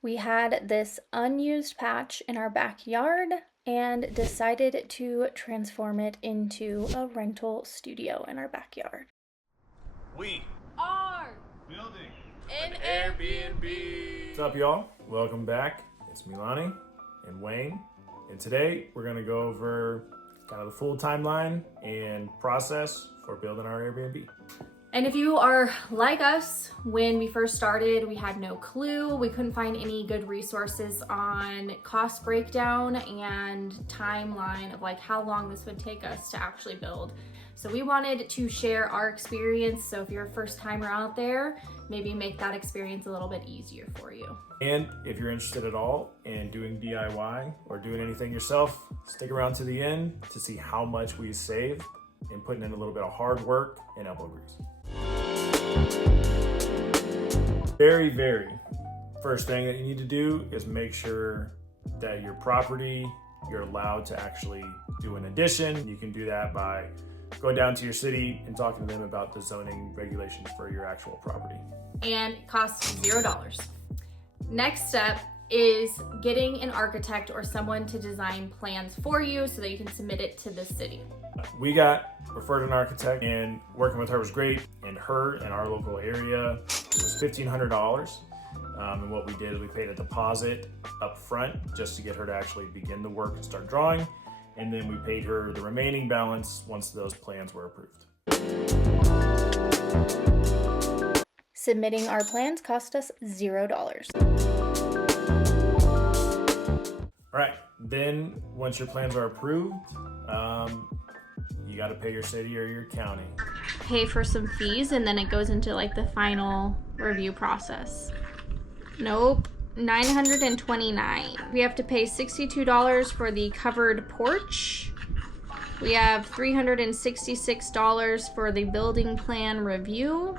We had this unused patch in our backyard and decided to transform it into a rental studio in our backyard. We are building an Airbnb. What's up, y'all? Welcome back. It's Milani and Wayne, and today we're going to go over kind of the full timeline and process for building our Airbnb. And if you are like us, when we first started, we had no clue. We couldn't find any good resources on cost breakdown and timeline of like how long this would take us to actually build. So we wanted to share our experience. So if you're a first timer out there, maybe make that experience a little bit easier for you. And if you're interested at all in doing DIY or doing anything yourself, stick around to the end to see how much we saved and putting in a little bit of hard work and elbow grease. Very first thing that you need to do is make sure that your property, you're allowed to actually do an addition. You can do that by going down to your city and talking to them about the zoning regulations for your actual property. And it costs $0. Next step is getting an architect or someone to design plans for you so that you can submit it to the city. We got referred an architect, and working with her was great. And her in our local area, it was $1,500. And what we did is we paid a deposit up front just to get her to actually begin the work and start drawing. And then we paid her the remaining balance once those plans were approved. Submitting our plans cost us $0. All right, then once your plans are approved, you got to pay your city or your county. Pay for some fees and then it goes into like the final review process. Nope, $929. We have to pay $62 for the covered porch. We have $366 for the building plan review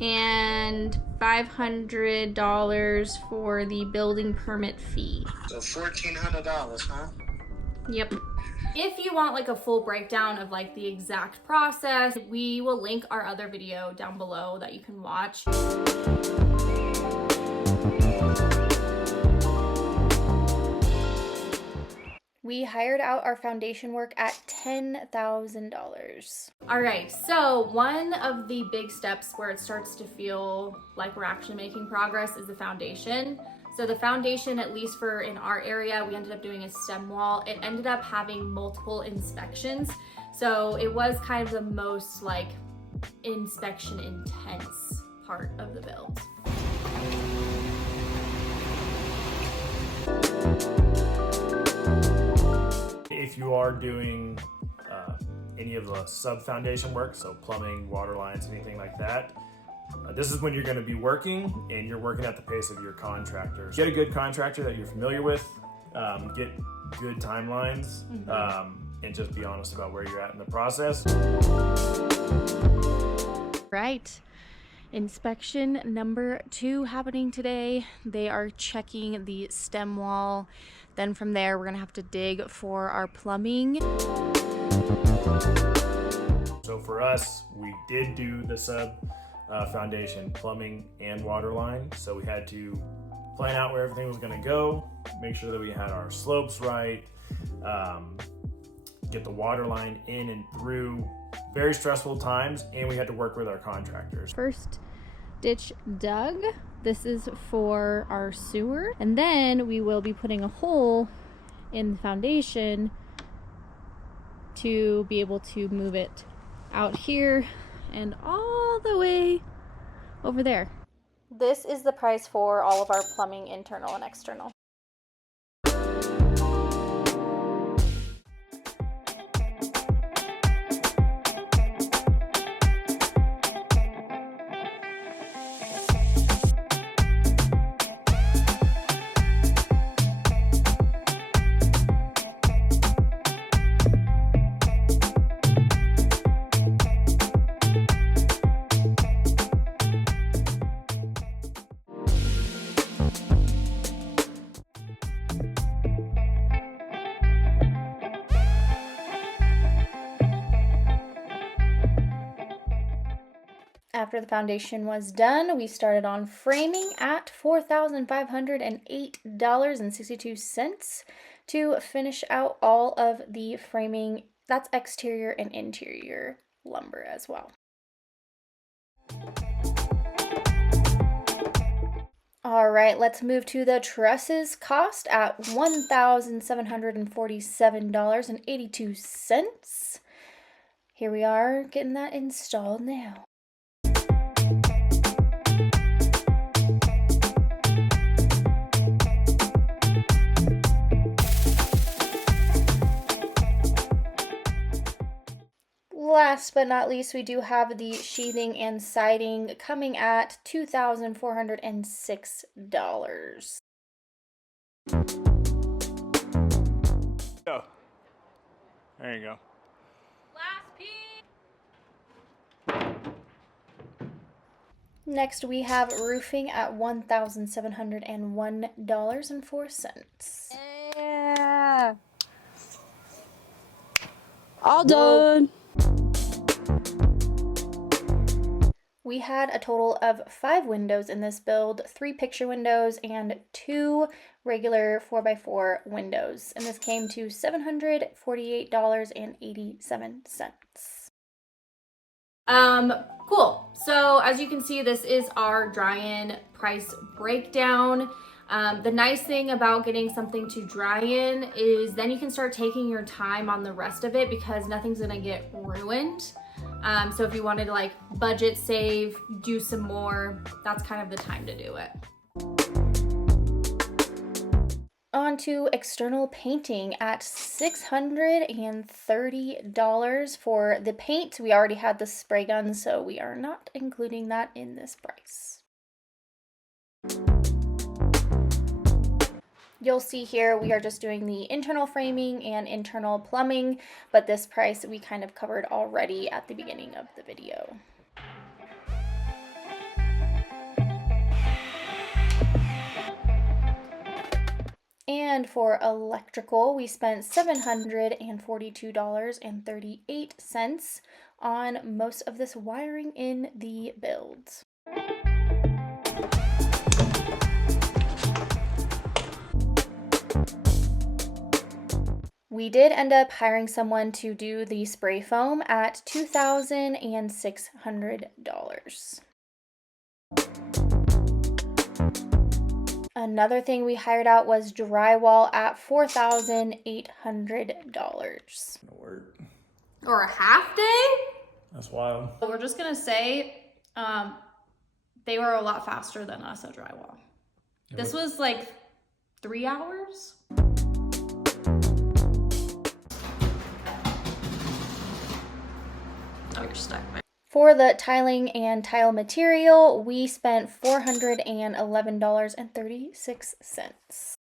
and $500 for the building permit fee. So $1,400, huh? Yep. If you want like a full breakdown of like the exact process, we will link our other video down below that you can watch. We hired out our foundation work at $10,000. All right, so one of the big steps where it starts to feel like we're actually making progress is the foundation. So the foundation, at least for in our area, we ended up doing a stem wall. It ended up having multiple inspections. So it was kind of the most like inspection intense part of the build. If you are doing any of the sub-foundation work, so plumbing, water lines, anything like that, this is when you're going to be working, and you're working at the pace of your contractor. Get a good contractor that you're familiar with, get good timelines, and just be honest about where you're at in the process. Right. Inspection number 2 happening today. They are checking the stem wall. Then from there, we're gonna have to dig for our plumbing. So for us, we did do the foundation, plumbing and water line. So we had to plan out where everything was gonna go, make sure that we had our slopes right, get the water line in and through. Very stressful times, and we had to work with our contractors. First ditch dug. This is for our sewer. And then we will be putting a hole in the foundation to be able to move it out here and all the way over there. This is the price for all of our plumbing, internal and external. after the foundation was done, we started on framing at $4,508.62 to finish out all of the framing. That's exterior and interior lumber as well. All right, let's move to the trusses cost at $1,747.82. Here we are getting that installed now. Last but not least, we do have the sheathing and siding coming at $2,406. Go. There you go. Last piece. Next, we have roofing at $1,701.04. Yeah. All done. We had a total of 5 windows in this build, 3 picture windows and 2 regular 4x4 windows. And this came to $748.87. Cool. So as you can see, this is our dry-in price breakdown. The nice thing about getting something to dry in is then you can start taking your time on the rest of it because nothing's gonna get ruined. So if you wanted to like budget save, do some more, that's kind of the time to do it. On to external painting at $630 for the paint. We already had the spray gun, so we are not including that in this price. You'll see here we are just doing the internal framing and internal plumbing, but this price we kind of covered already at the beginning of the video. And for electrical, we spent $742.38 on most of this wiring in the builds. We did end up hiring someone to do the spray foam at $2,600. Another thing we hired out was drywall at $4,800. Or a half day? That's wild. We're just gonna say they were a lot faster than us at drywall. This was like 3 hours. Oh, you're stuck. For the tiling and tile material, we spent $411.36.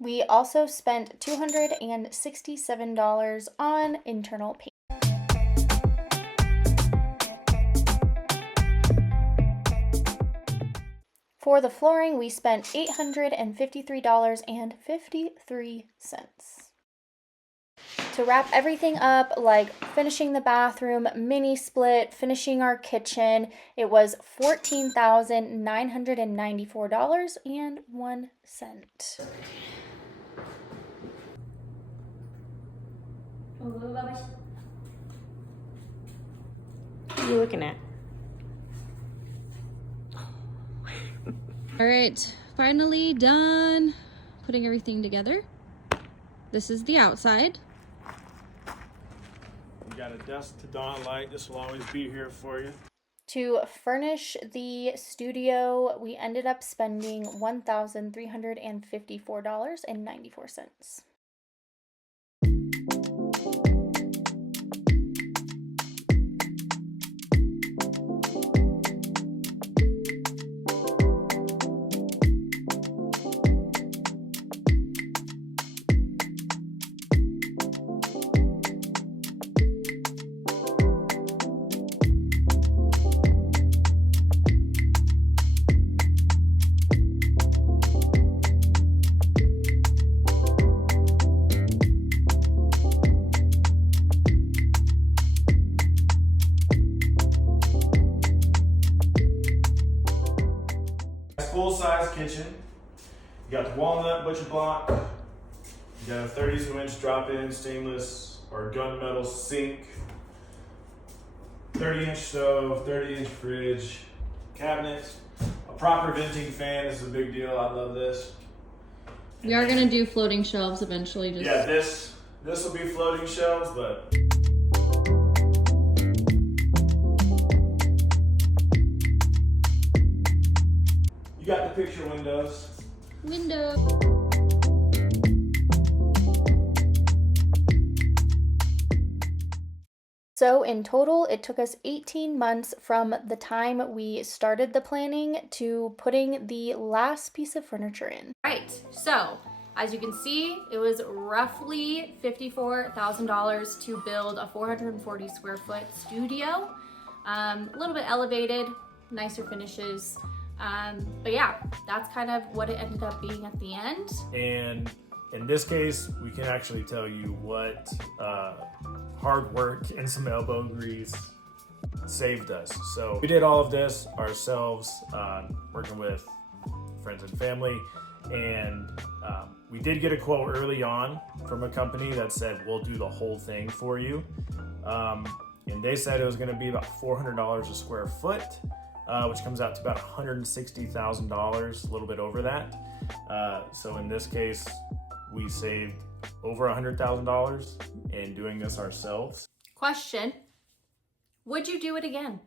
We also spent $267 on internal paint. For the flooring, we spent $853.53. To wrap everything up, like finishing the bathroom, mini split, finishing our kitchen, it was $14,994.01. What are you looking at? All right, finally done putting everything together. This is the outside. We got a dusk to dawn light. This will always be here for you. To furnish the studio, we ended up spending $1,354.94. kitchen. You got the walnut butcher block. You got a 32-inch drop-in stainless or gunmetal sink. 30-inch stove, 30-inch fridge, cabinets, a proper venting fan. This is a big deal. I love this. We are gonna do floating shelves eventually. Just Yeah, this will be floating shelves, but you got the picture windows. window. So in total, it took us 18 months from the time we started the planning to putting the last piece of furniture in. Right, so as you can see, it was roughly $54,000 to build a 440 square foot studio. A little bit elevated, nicer finishes. But yeah, that's kind of what it ended up being at the end. And in this case, we can actually tell you what hard work and some elbow grease saved us. So we did all of this ourselves, working with friends and family, and we did get a quote early on from a company that said, we'll do the whole thing for you. And they said it was gonna be about $400 a square foot, which comes out to about $160,000, a little bit over that. So in this case, we saved over $100,000 in doing this ourselves. Question, would you do it again?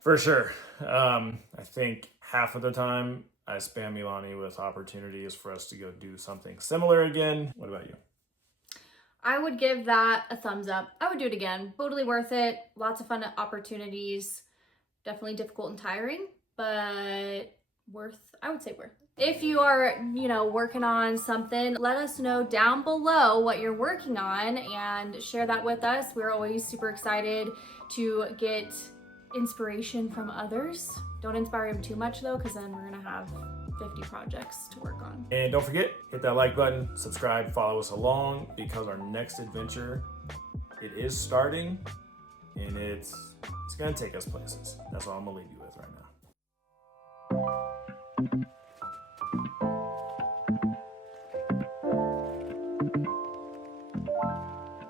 For sure. I think half of the time I spam Milani with opportunities for us to go do something similar again. What about you? I would give that a thumbs up. I would do it again. Totally worth it. Lots of fun opportunities. Definitely difficult and tiring, but I would say worth it. If you are, working on something, let us know down below what you're working on and share that with us. We're always super excited to get inspiration from others. Don't inspire them too much though, because then we're gonna have 50 projects to work on. And don't forget, hit that like button, subscribe, follow us along, because our next adventure, it is starting, and it's gonna take us places. That's all I'm gonna leave you with right now.